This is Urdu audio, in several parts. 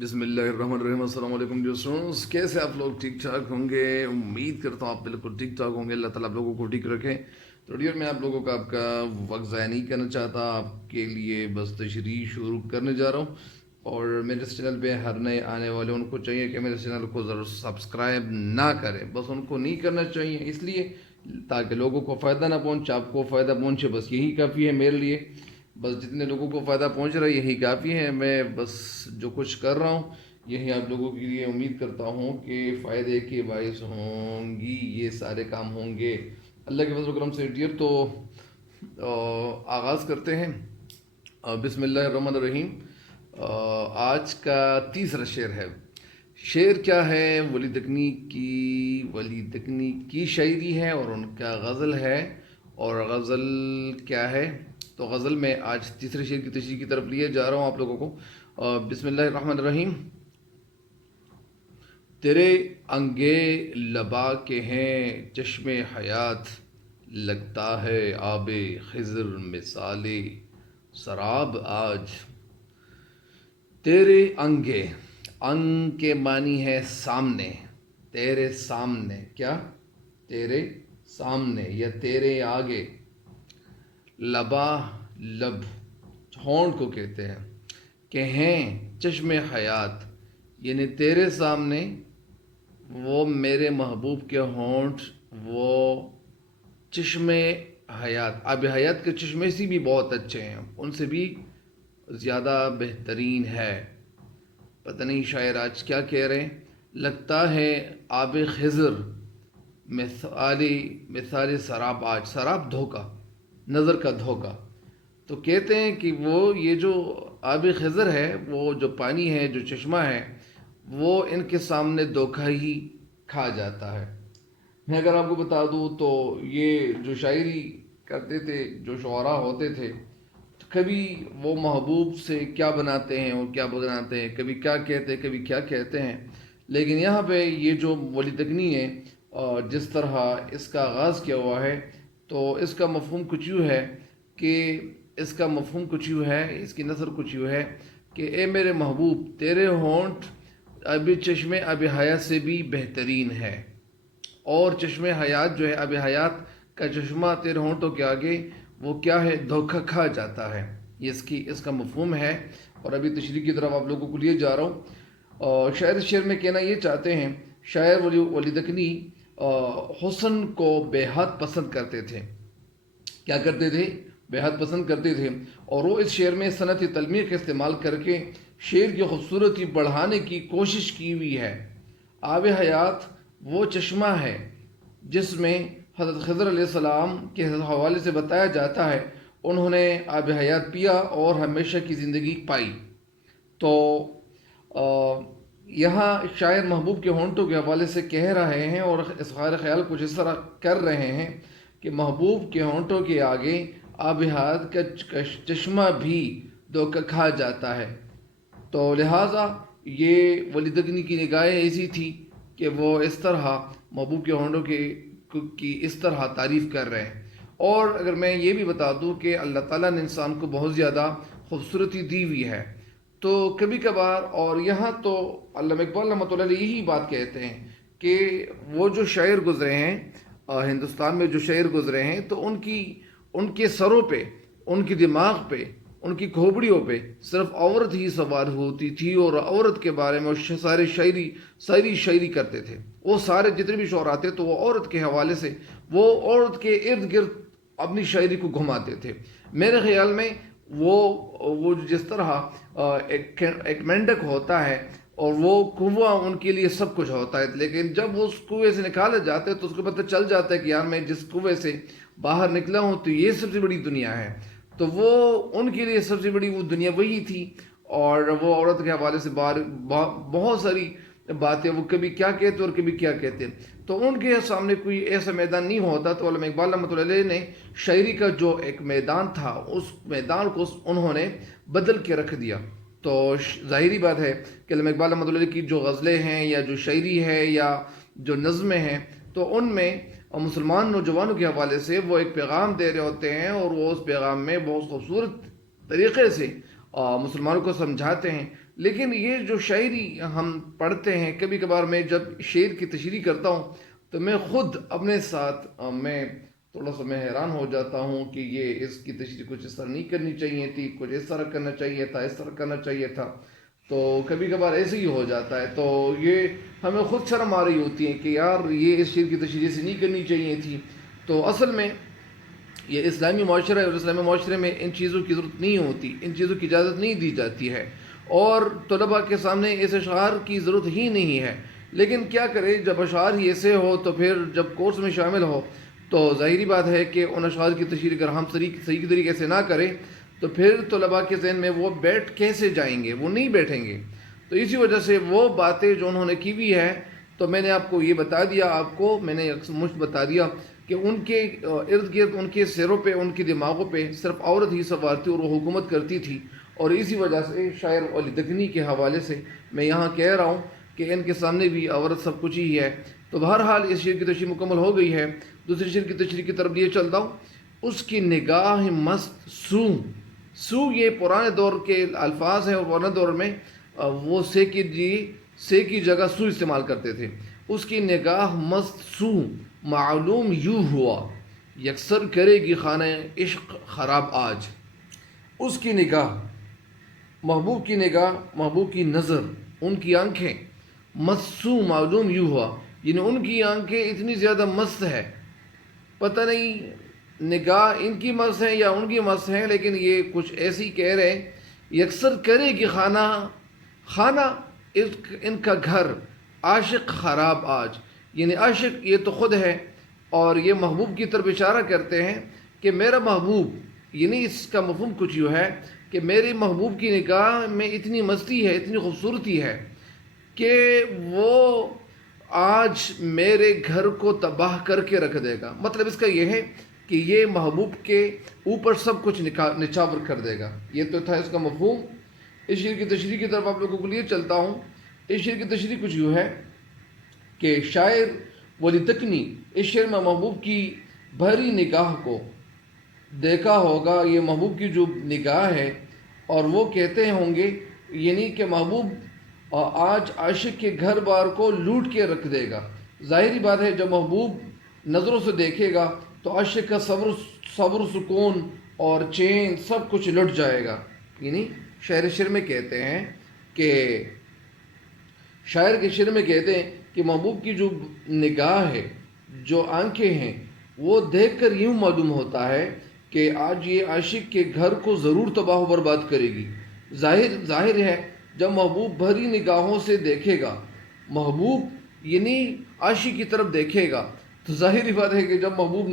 بسم اللہ الرحمن الرحیم۔ السلام علیکم دوستوں، کیسے آپ لوگ؟ ٹھیک ٹھاک ہوں گے، امید کرتا ہوں آپ بالکل ٹھیک ٹھاک ہوں گے۔ اللہ تعالیٰ آپ لوگوں کو ٹھیک رکھے۔ تو ڈیئر میں آپ لوگوں کا آپ کا وقت ضائع نہیں کرنا چاہتا، آپ کے لیے بس تشریح شروع کرنے جا رہا ہوں۔ اور میرے چینل پہ ہر نئے آنے والے ان کو چاہیے کہ میرے چینل کو ضرور سبسکرائب نہ کریں، بس ان کو نہیں کرنا چاہیے اس لیے تاکہ لوگوں کو فائدہ نہ پہنچے، آپ کو فائدہ پہنچے، بس یہی کافی ہے میرے لیے۔ بس جتنے لوگوں کو فائدہ پہنچ رہا ہے یہی کافی ہے۔ میں بس جو کچھ کر رہا ہوں یہی آپ لوگوں کے لیے امید کرتا ہوں کہ فائدے کے باعث ہوں گی، یہ سارے کام ہوں گے اللہ کے فضل و کرم سے۔ ڈیئر تو آغاز کرتے ہیں۔ بسم اللہ الرحمن الرحیم۔ آج کا تیسرا شعر ہے۔ شعر کیا ہے؟ ولی دکنی کی شاعری ہے اور ان کا غزل ہے۔ اور غزل کیا ہے؟ تو غزل میں آج تیسرے شعر کی تشریح کی طرف لیے جا رہا ہوں آپ لوگوں کو۔ بسم اللہ الرحمن الرحیم۔ تیرے انگے لبا کے ہیں چشم حیات، لگتا ہے آب خضر مثال سراب آج۔ تیرے انگے، انگ کے معنی ہے سامنے، تیرے سامنے، کیا؟ تیرے سامنے یا تیرے آگے۔ لبا، لب ہونٹ کو کہتے ہیں، کہ ہیں چشم حیات، یعنی تیرے سامنے وہ میرے محبوب کے ہونٹ، وہ چشم حیات، آب حیات کے چشمے سے بھی بہت اچھے ہیں، ان سے بھی زیادہ بہترین ہے۔ پتہ نہیں شاعر آج کیا کہہ رہے ہیں۔ لگتا ہے آب خضر مثال سراب آج، سراب دھوکا، نظر کا دھوکا۔ تو کہتے ہیں کہ وہ یہ جو آب خضر ہے، وہ جو پانی ہے، جو چشمہ ہے، وہ ان کے سامنے دھوکا ہی کھا جاتا ہے۔ میں اگر آپ کو بتا دوں تو یہ جو شاعری کرتے تھے، جو شعراء ہوتے تھے، کبھی وہ محبوب سے کیا بناتے ہیں اور کیا بناتے ہیں، کبھی کیا کہتے ہیں، کبھی کیا کہتے ہیں۔ لیکن یہاں پہ یہ جو ولی دکنی ہے اور جس طرح اس کا آغاز کیا ہوا ہے، تو اس کا مفہوم کچھ یوں ہے کہ اس کی نثر کچھ یوں ہے کہ اے میرے محبوب، تیرے ہونٹ ابھی چشم آب حیات سے بھی بہترین ہے، اور چشم حیات جو ہے، آب حیات کا چشمہ تیرے ہونٹوں کے آگے وہ کیا ہے؟ دھوکا کھا جاتا ہے۔ یہ اس کا مفہوم ہے۔ اور ابھی تشریح کی طرف آپ لوگوں کو لیے جا رہا ہوں۔ اور شاعر اس شعر میں کہنا یہ چاہتے ہیں، شاعر ولی دکنی حسن کو بے حد پسند کرتے تھے۔ کیا کرتے تھے؟ بے حد پسند کرتے تھے۔ اور وہ اس شعر میں صنعت تلمیح کا استعمال کر کے شعر کی خوبصورتی بڑھانے کی کوشش کی ہوئی ہے۔ آب حیات وہ چشمہ ہے جس میں حضرت خضر علیہ السلام کے حوالے سے بتایا جاتا ہے انہوں نے آب حیات پیا اور ہمیشہ کی زندگی پائی۔ تو یہاں شاعر محبوب کے ہونٹوں کے حوالے سے کہہ رہے ہیں اور اظہار خیال کچھ اس طرح کر رہے ہیں کہ محبوب کے ہونٹوں کے آگے آب حیات کا چشمہ بھی دھوکا کھا جاتا ہے۔ تو لہٰذا یہ ولی دکنی کی نگاہیں ایسی تھی کہ وہ اس طرح محبوب کے ہونٹوں کی اس طرح تعریف کر رہے ہیں۔ اور اگر میں یہ بھی بتا دوں کہ اللہ تعالیٰ نے انسان کو بہت زیادہ خوبصورتی دی ہوئی ہے، تو کبھی کبھار، اور یہاں تو علامہ اقبال رحمۃ اللہ علیہ یہی بات کہتے ہیں کہ وہ جو شاعر گزرے ہیں ہندوستان میں، جو شاعر گزرے ہیں، تو ان کے سروں پہ، ان کے دماغ پہ، ان کی کھوپڑیوں پہ صرف عورت ہی سوار ہوتی تھی، اور عورت کے بارے میں سارے شاعری کرتے تھے۔ وہ سارے جتنے بھی شعراء تھے تو وہ عورت کے حوالے سے، وہ عورت کے ارد گرد اپنی شاعری کو گھماتے تھے۔ میرے خیال میں وہ جس طرح ایک مینڈک ہوتا ہے اور وہ کنواں ان کے لیے سب کچھ ہوتا ہے، لیکن جب وہ اس کنویں سے نکالے جاتے ہیں تو اس کو پتہ چل جاتا ہے کہ یار میں جس کنویں سے باہر نکلا ہوں تو یہ سب سے بڑی دنیا ہے۔ تو وہ ان کے لیے سب سے بڑی وہ دنیا وہی تھی، اور وہ عورت کے حوالے سے بہت ساری باتیں وہ کبھی کیا کہتے اور کبھی کیا کہتے، تو ان کے سامنے کوئی ایسا میدان نہیں ہوتا۔ تو علامہ اقبال رحمۃ اللہ علیہ نے شاعری کا جو ایک میدان تھا، اس میدان کو انہوں نے بدل کے رکھ دیا۔ تو ظاہری بات ہے کہ علامہ اقبال رحمۃ اللہ علیہ کی جو غزلیں ہیں یا جو شاعری ہے یا جو نظمیں ہیں، تو ان میں مسلمان نوجوانوں کے حوالے سے وہ ایک پیغام دے رہے ہوتے ہیں، اور وہ اس پیغام میں بہت خوبصورت طریقے سے مسلمانوں کو سمجھاتے ہیں لیکن یہ جو شاعری ہم پڑھتے ہیں، کبھی کبھار میں جب شعر کی تشریح کرتا ہوں تو میں خود اپنے ساتھ میں تھوڑا سا میں حیران ہو جاتا ہوں کہ یہ اس کی تشریح کچھ اس طرح نہیں کرنی چاہیے تھی، کچھ اس طرح کرنا چاہیے تھا، اس طرح کرنا چاہیے تھا. تو کبھی کبھار ایسے ہی ہو جاتا ہے. تو یہ ہمیں خود شرم آ رہی ہوتی ہے کہ یار یہ اس شعر کی تشریح سے نہیں کرنی چاہیے تھی. تو اصل میں یہ اسلامی معاشرہ ہے، اور اسلامی معاشرے میں ان چیزوں کی ضرورت نہیں ہوتی، ان چیزوں کی اجازت نہیں دی جاتی ہے، اور طلباء کے سامنے اس اشعار کی ضرورت ہی نہیں ہے. لیکن کیا کرے، جب اشعار ہی ایسے ہو تو پھر جب کورس میں شامل ہو تو ظاہری بات ہے کہ ان اشعار کی تشریح اگر ہم صحیح طریقے سے نہ کریں تو پھر طلباء کے ذہن میں وہ بیٹھ کیسے جائیں گے، وہ نہیں بیٹھیں گے. تو اسی وجہ سے وہ باتیں جو انہوں نے کی ہوئی ہے تو میں نے آپ کو یہ بتا دیا، آپ کو میں نے مشت بتا دیا کہ ان کے ارد گرد، ان کے سروں پہ، ان کے دماغوں پہ صرف عورت ہی سوار تھی اور وہ حکومت کرتی تھی. اور اسی وجہ سے شاعر علی دکنی کے حوالے سے میں یہاں کہہ رہا ہوں کہ ان کے سامنے بھی عورت سب کچھ ہی ہے. تو بہرحال اس شعر کی تشریح مکمل ہو گئی ہے. دوسری شعر کی تشریح کی طرف یہ چلتا ہوں. اس کی نگاہ مست سو یہ پرانے دور کے الفاظ ہیں، اور پرانے دور میں وہ سے کی جگہ سو استعمال کرتے تھے. اس کی نگاہ مست سو معلوم یوں ہوا، یکسر کرے گی خانہ عشق خراب آج. اس کی نگاہ، محبوب کی نگاہ، محبوب کی نظر، ان کی آنکھیں مست معلوم یوں ہوا، یعنی ان کی آنکھیں اتنی زیادہ مست ہے، پتہ نہیں نگاہ ان کی مست ہے یا ان کی مست ہے، لیکن یہ کچھ ایسی کہہ رہے ہیں. یکسر کرے گی خانہ ان کا گھر عاشق خراب آج، یعنی عاشق یہ تو خود ہے، اور یہ محبوب کی طرف اشارہ کرتے ہیں کہ میرا محبوب، یعنی اس کا مفہوم کچھ یوں ہے کہ میرے محبوب کی نگاہ میں اتنی مستی ہے، اتنی خوبصورتی ہے کہ وہ آج میرے گھر کو تباہ کر کے رکھ دے گا. مطلب اس کا یہ ہے کہ یہ محبوب کے اوپر سب کچھ نچاور کر دے گا. یہ تو تھا اس کا مفہوم. اس شعر کی تشریح کی طرف آپ لوگوں کو لیے چلتا ہوں. اس شعر کی تشریح کچھ یوں ہے کہ شاعر ولی دکنی اس شعر میں محبوب کی بھری نگاہ کو دیکھا ہوگا. یہ محبوب کی جو نگاہ ہے، اور وہ کہتے ہوں گے یعنی کہ محبوب آج عاشق کے گھر بار کو لوٹ کے رکھ دے گا. ظاہری بات ہے جب محبوب نظروں سے دیکھے گا تو عاشق کا صبر سکون اور چین سب کچھ لٹ جائے گا. یعنی شعر میں کہتے ہیں کہ شاعر کے شعر میں کہتے ہیں کہ محبوب کی جو نگاہ ہے، جو آنکھیں ہیں، وہ دیکھ کر یوں معلوم ہوتا ہے کہ آج یہ عاشق کے گھر کو ضرور تباہ و برباد کرے گی. ظاہر ہے جب محبوب بھری نگاہوں سے دیکھے گا، محبوب یعنی عاشق کی طرف دیکھے گا، تو ظاہری بات ہے کہ جب محبوب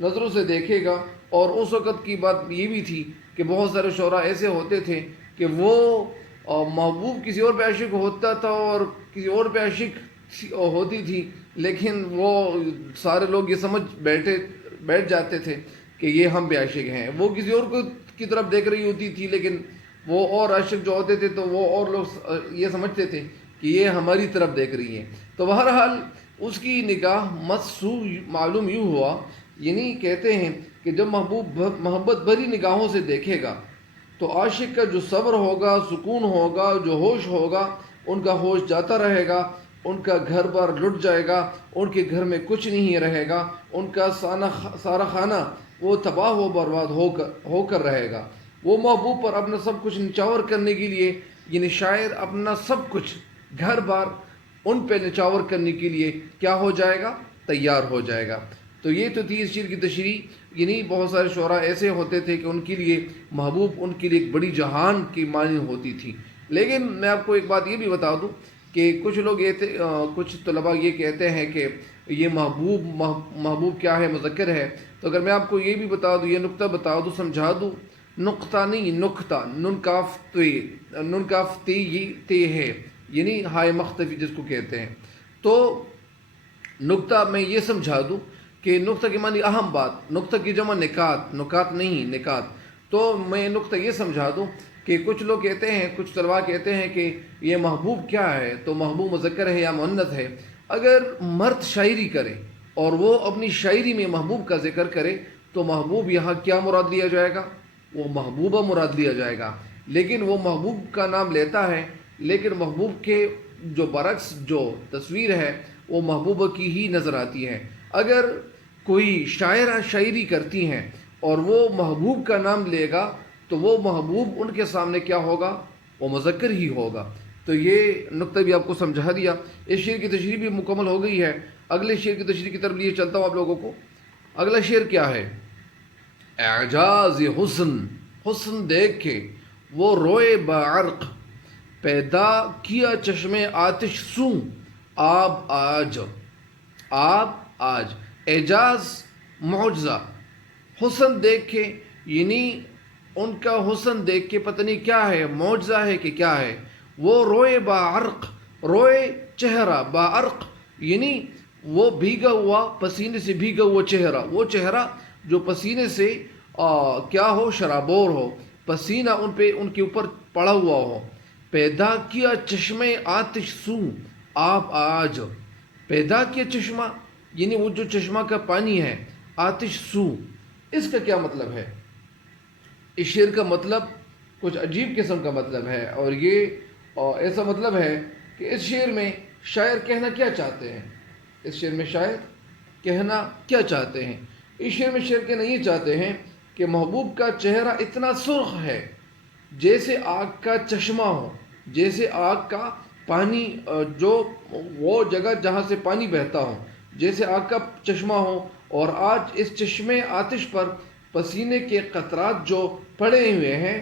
نظروں سے دیکھے گا. اور اس وقت کی بات یہ بھی تھی کہ بہت سارے شعراء ایسے ہوتے تھے کہ وہ محبوب کسی اور پہ عاشق ہوتا تھا اور کسی اور پہ عاشق ہوتی تھی، لیکن وہ سارے لوگ یہ سمجھ بیٹھ جاتے تھے کہ یہ ہم پہ عاشق ہیں. وہ کسی اور کی طرف دیکھ رہی ہوتی تھی، لیکن وہ اور عاشق جو ہوتے تھے تو وہ اور لوگ یہ سمجھتے تھے کہ یہ ہماری طرف دیکھ رہی ہیں. تو بہرحال اس کی نگاہ مسو معلوم یوں ہوا، یعنی کہتے ہیں کہ جب محبوب محبت بھری نگاہوں سے دیکھے گا تو عاشق کا جو صبر ہوگا، سکون ہوگا، جو ہوش ہوگا، ان کا ہوش جاتا رہے گا، ان کا گھر بار لٹ جائے گا، ان کے گھر میں کچھ نہیں رہے گا، ان کا سارا خانہ وہ تباہ و برباد ہو کر رہے گا. وہ محبوب پر اپنا سب کچھ نچاور کرنے کے لیے، یعنی شاعر اپنا سب کچھ گھر بار ان پہ نچاور کرنے کے لیے کیا ہو جائے گا؟ تیار ہو جائے گا. تو یہ تو تھی اس شعر کی تشریح. یعنی بہت سارے شعراء ایسے ہوتے تھے کہ ان کے لیے محبوب ان کے لیے ایک بڑی جہان کی معنی ہوتی تھی. لیکن میں آپ کو ایک بات یہ بھی بتا دوں کہ کچھ لوگ کچھ طلباء یہ کہتے ہیں کہ یہ محبوب کیا ہے؟ مذکر ہے. تو اگر میں آپ کو یہ بھی بتا دوں، یہ نقطہ بتا دوں، سمجھا دوں، نقطہ نہیں نقطہ، نون کاف تے ہے، یعنی ہائے مختفی جس کو کہتے ہیں. تو نقطہ میں یہ سمجھا دوں کہ نقطہ کی معنی اہم بات، نقطہ کی جمع نکات نہیں نکات. تو میں نقطہ یہ سمجھا دوں کہ کچھ لوگ کہتے ہیں، کچھ طلباء کہتے ہیں کہ یہ محبوب کیا ہے؟ تو محبوب مذکر ہے یا مؤنث ہے؟ اگر مرد شاعری کرے اور وہ اپنی شاعری میں محبوب کا ذکر کرے تو محبوب یہاں کیا مراد لیا جائے گا؟ وہ محبوبہ مراد لیا جائے گا. لیکن وہ محبوب کا نام لیتا ہے، لیکن محبوب کے جو برعکس جو تصویر ہے وہ محبوبہ کی ہی نظر آتی ہے۔ اگر کوئی شاعرہ شاعری کرتی ہیں اور وہ محبوب کا نام لے گا تو وہ محبوب ان کے سامنے کیا ہوگا؟ وہ مذکر ہی ہوگا۔ تو یہ نقطہ بھی آپ کو سمجھا دیا۔ اس شعر کی تشریح بھی مکمل ہو گئی ہے۔ اگلے شعر کی تشریح کی طرف لیے چلتا ہوں آپ لوگوں کو۔ اگلا شعر کیا ہے؟ اعجاز حسن، حسن دیکھ کے وہ روئے بعرق، پیدا کیا چشم آتش سوں آب آج، آب آج۔ اعجاز معجزہ، حسن دیکھ کے یعنی ان کا حسن دیکھ کے پتہ نہیں کیا ہے، معجزہ ہے کہ کیا ہے۔ وہ روئے بعرق، روئے چہرہ، بعرق یعنی وہ بھیگا ہوا، پسینے سے بھیگا ہوا چہرہ، وہ چہرہ جو پسینے سے کیا ہو، شرابور ہو، پسینہ ان پہ ان کے اوپر پڑا ہوا ہو۔ پیدا کیا چشمے آتش سوں آپ آج، پیدا کیا چشمہ یعنی وہ جو چشمہ کا پانی ہے، آتش سو، اس کا کیا مطلب ہے؟ اس شعر کا مطلب کچھ عجیب قسم کا مطلب ہے، اور یہ ایسا مطلب ہے کہ اس شعر میں شاعر کہنا کیا چاہتے ہیں؟ اس شعر میں شاعر کہنا کیا چاہتے ہیں؟ اس شعر میں شاعر کہنا یہ چاہتے ہیں کہ محبوب کا چہرہ اتنا سرخ ہے جیسے آگ کا چشمہ ہو، جیسے آگ کا پانی، جو وہ جگہ جہاں سے پانی بہتا ہو، جیسے آگ کا چشمہ ہو، اور آج اس چشمے آتش پر پسینے کے قطرات جو پڑے ہوئے ہیں،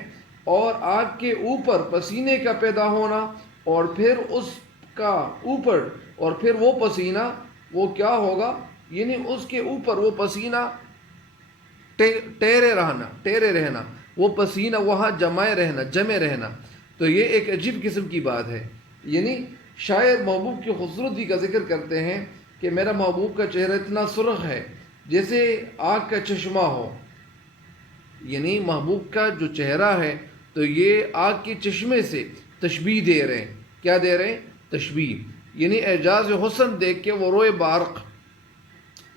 اور آگ کے اوپر پسینے کا پیدا ہونا، اور پھر اس کا اوپر، اور پھر وہ پسینہ وہ کیا ہوگا، یعنی اس کے اوپر وہ پسینہ ٹیرے رہنا، وہ پسینہ وہاں جمے رہنا۔ تو یہ ایک عجیب قسم کی بات ہے۔ یعنی شاعر محبوب کی خوبصورتی کا ذکر کرتے ہیں کہ میرا محبوب کا چہرہ اتنا سرخ ہے جیسے آگ کا چشمہ ہو، یعنی محبوب کا جو چہرہ ہے تو یہ آگ کے چشمے سے تشبیہ دے رہے ہیں۔ کیا دے رہے ہیں؟ تشبیہ، یعنی اعجاز حسن دیکھ کے وہ روئے بارق،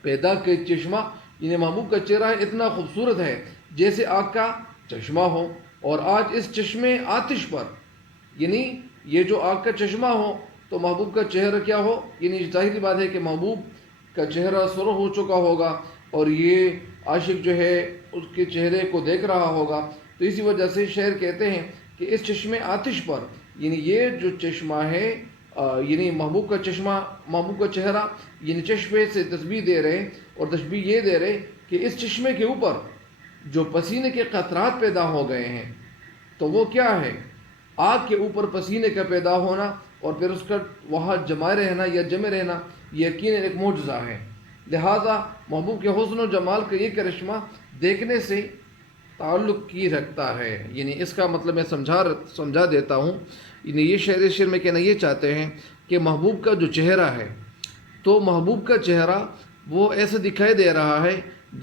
پیدا کے چشمہ یعنی محبوب کا چہرہ اتنا خوبصورت ہے جیسے آگ کا چشمہ ہو، اور آج اس چشمے آتش پر، یعنی یہ جو آگ کا چشمہ ہو تو محبوب کا چہرہ کیا ہو، یعنی ظاہری بات ہے کہ محبوب کا چہرہ سرخ ہو چکا ہوگا، اور یہ عاشق جو ہے اس کے چہرے کو دیکھ رہا ہوگا۔ تو اسی وجہ سے شاعر کہتے ہیں کہ اس چشمے آتش پر، یعنی یہ جو چشمہ ہے، یعنی محبوب کا چشمہ، محبوب کا چہرہ، یعنی چشمے سے تشبیہ دے رہے ہیں، اور تشبیہ یہ دے رہے کہ اس چشمے کے اوپر جو پسینے کے قطرات پیدا ہو گئے ہیں تو وہ کیا ہے؟ آگ کے اوپر پسینے کا پیدا ہونا، اور پھر اس کا وہاں جمع رہنا یا جمع رہنا، یقیناً ایک معجزہ ہے۔ لہذا محبوب کے حسن و جمال کا یہ کرشمہ دیکھنے سے تعلق کی رکھتا ہے۔ یعنی اس کا مطلب میں سمجھا دیتا ہوں۔ یعنی یہ شعر میں کہنا یہ چاہتے ہیں کہ محبوب کا جو چہرہ ہے تو محبوب کا چہرہ وہ ایسا دکھائی دے رہا ہے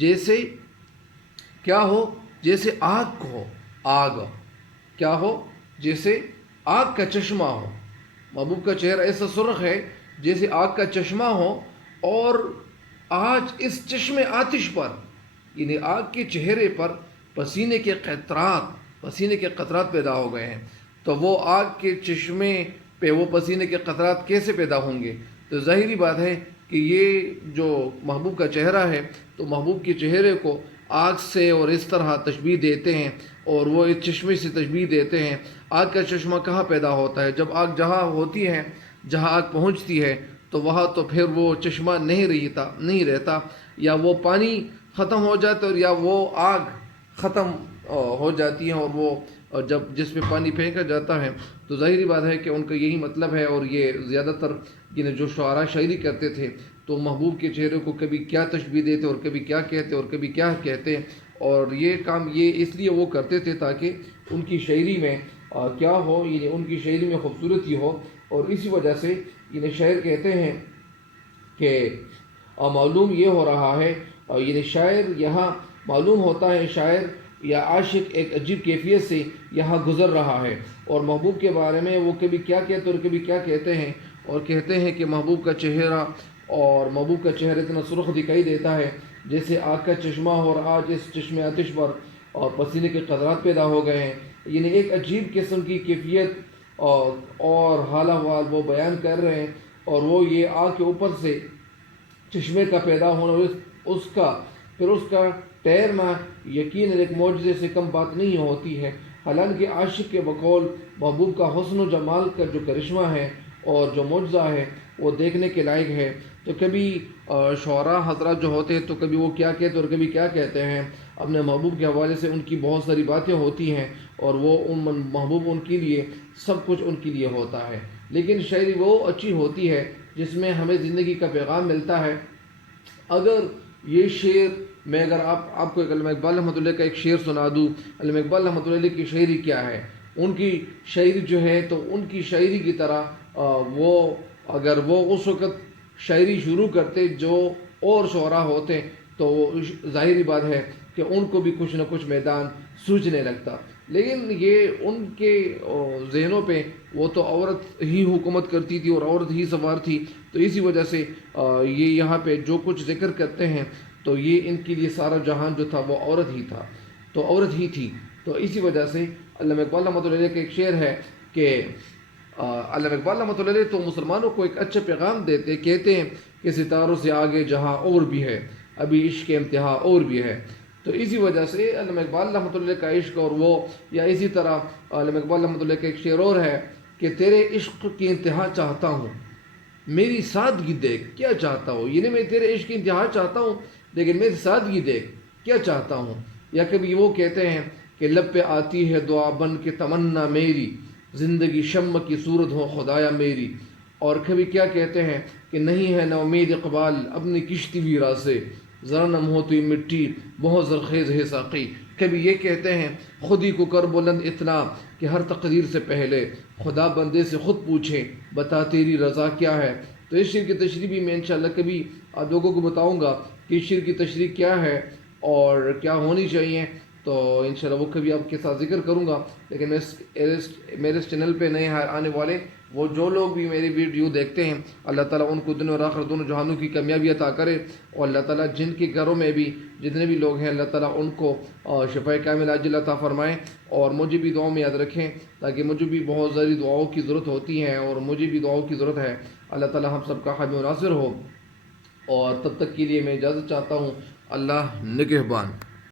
جیسے کیا ہو، جیسے آگ ہو، آگ کیا ہو، جیسے آگ کا چشمہ ہو۔ محبوب کا چہرہ ایسا سرخ ہے جیسے آگ کا چشمہ ہو، اور آج اس چشمے آتش پر، یعنی آگ کے چہرے پر پسینے کے قطرات پیدا ہو گئے ہیں۔ تو وہ آگ کے چشمے پہ وہ پسینے کے قطرات کیسے پیدا ہوں گے؟ تو ظاہری بات ہے کہ یہ جو محبوب کا چہرہ ہے تو محبوب کے چہرے کو آگ سے اور اس طرح تشبیہ دیتے ہیں، اور وہ اس چشمے سے تشبیہ دیتے ہیں۔ آگ کا چشمہ کہاں پیدا ہوتا ہے؟ جب آگ جہاں ہوتی ہے، جہاں آگ پہنچتی ہے تو وہاں تو پھر وہ چشمہ نہیں رہتا، یا وہ پانی ختم ہو جاتا ہے، اور یا وہ آگ ختم ہو جاتی ہے، اور وہ جب جس میں پانی پھینکا جاتا ہے تو ظاہری بات ہے کہ ان کا یہی مطلب ہے۔ اور یہ زیادہ تر جو شعراء شاعری کرتے تھے تو محبوب کے چہرے کو کبھی کیا تشبیہ دیتے، اور کبھی کیا کہتے، اور کبھی کیا کہتے، اور یہ کام یہ اس لیے وہ کرتے تھے تاکہ ان کی شاعری میں کیا ہو، یعنی ان کی شاعری میں خوبصورتی ہو۔ اور اسی وجہ سے شاعر کہتے ہیں کہ معلوم یہ ہو رہا ہے، یعنی شاعر یہاں معلوم ہوتا ہے، شاعر یا عاشق ایک عجیب کیفیت سے یہاں گزر رہا ہے، اور محبوب کے بارے میں وہ کبھی کیا کہتے اور کبھی کیا کہتے ہیں، اور کہتے ہیں کہ محبوب کا چہرہ اتنا سرخ دکھائی دیتا ہے جیسے آگ کا چشمہ ہو، اور آج اس چشمے آتش پر اور پسینے کے قطرات پیدا ہو گئے ہیں۔ یعنی ایک عجیب قسم کی کیفیت اور حال احوال وہ بیان کر رہے ہیں، اور وہ یہ آگ کے اوپر سے چشمے کا پیدا ہونا، اس کا پھر اس کا تیرنا یقیناً ایک معجزے سے کم بات نہیں ہوتی ہے۔ حالانکہ عاشق کے بقول محبوب کا حسن و جمال کا جو کرشمہ ہے اور جو معجزہ ہے وہ دیکھنے کے لائق ہے۔ تو کبھی شعراء حضرات جو ہوتے ہیں تو کبھی وہ کیا کہتے ہیں اور کبھی کیا کہتے ہیں، اپنے محبوب کے حوالے سے ان کی بہت ساری باتیں ہوتی ہیں، اور وہ محبوب ان کے لیے سب کچھ ان کے لیے ہوتا ہے۔ لیکن شاعری وہ اچھی ہوتی ہے جس میں ہمیں زندگی کا پیغام ملتا ہے۔ اگر یہ شعر میں اگر آپ کو ایک علامہ اقبال رحمۃ اللہ کا ایک شعر سنا دوں، علامہ اقبال رحمۃ اللہ کی شاعری کیا ہے، ان کی شاعری جو ہے تو ان کی شاعری کی طرح وہ اگر وہ اس وقت شاعری شروع کرتے جو اور شعراء ہوتے تو ظاہری بات ہے کہ ان کو بھی کچھ نہ کچھ میدان سوچنے لگتا، لیکن یہ ان کے ذہنوں پہ وہ تو عورت ہی حکومت کرتی تھی اور عورت ہی سوار تھی، تو اسی وجہ سے یہ یہاں پہ جو کچھ ذکر کرتے ہیں تو یہ ان کے لیے سارا جہان جو تھا وہ عورت ہی تھا، تو عورت ہی تھی۔ تو اسی وجہ سے علامہ اقبال رحمۃ اللہ علیہ کا ایک شعر ہے کہ علامہ اقبال رحمۃ اللہ علیہ تو مسلمانوں کو ایک اچھا پیغام دیتے، کہتے ہیں کہ ستاروں سے آگے جہاں اور بھی ہے، ابھی عشق کے انتہا اور بھی ہے۔ تو اسی وجہ سے علامہ اقبال رحمۃ اللہ کا عشق، اور وہ یا اسی طرح علامہ اقبال رحمۃ اللہ کا ایک شعر اور ہے کہ تیرے عشق کی انتہا چاہتا ہوں، میری سادگی دیکھ کیا چاہتا ہوں، یعنی میں تیرے عشق کی انتہا چاہتا ہوں لیکن میری سادگی دیکھ کیا چاہتا ہوں۔ یا کبھی وہ کہتے ہیں کہ لب پہ آتی ہے دعا بن کے تمنا میری، زندگی شمع کی صورت ہو خدایا میری۔ اور کبھی کیا کہتے ہیں کہ نہیں ہے نا امید اقبال اپنی کشتی ویرا سے، ذرا نم ہو تو یہ مٹی بہت زرخیز ہے ساقی۔ کبھی یہ کہتے ہیں خود ہی کو کر بلند اتنا کہ ہر تقدیر سے پہلے خدا بندے سے خود پوچھے بتا تیری رضا کیا ہے۔ تو اس شعر کی تشریح بھی میں انشاءاللہ کبھی آپ لوگوں کو بتاؤں گا کہ اس شعر کی تشریح کیا ہے اور کیا ہونی چاہیے، تو انشاءاللہ وہ کبھی آپ کے ساتھ ذکر کروں گا۔ لیکن میرے اس چینل پہ نئے آنے والے وہ جو لوگ بھی میری ویڈیو دیکھتے ہیں، اللہ تعالیٰ ان کو دنیا اور آخرت دونوں جہانوں کی کامیابی عطا کرے، اور اللہ تعالیٰ جن کے گھروں میں بھی جتنے بھی لوگ ہیں اللہ تعالیٰ ان کو شفاء کامل عاجل عطا فرمائیں، اور مجھے بھی دعاؤں میں یاد رکھیں تاکہ مجھے بھی بہت ساری دعاؤں کی ضرورت ہوتی ہے اور مجھے بھی دعاؤں کی ضرورت ہے۔ اللہ تعالیٰ ہم سب کا حامی و ناصر ہو، اور تب تک کے لیے میں اجازت چاہتا ہوں۔ اللہ نگہبان۔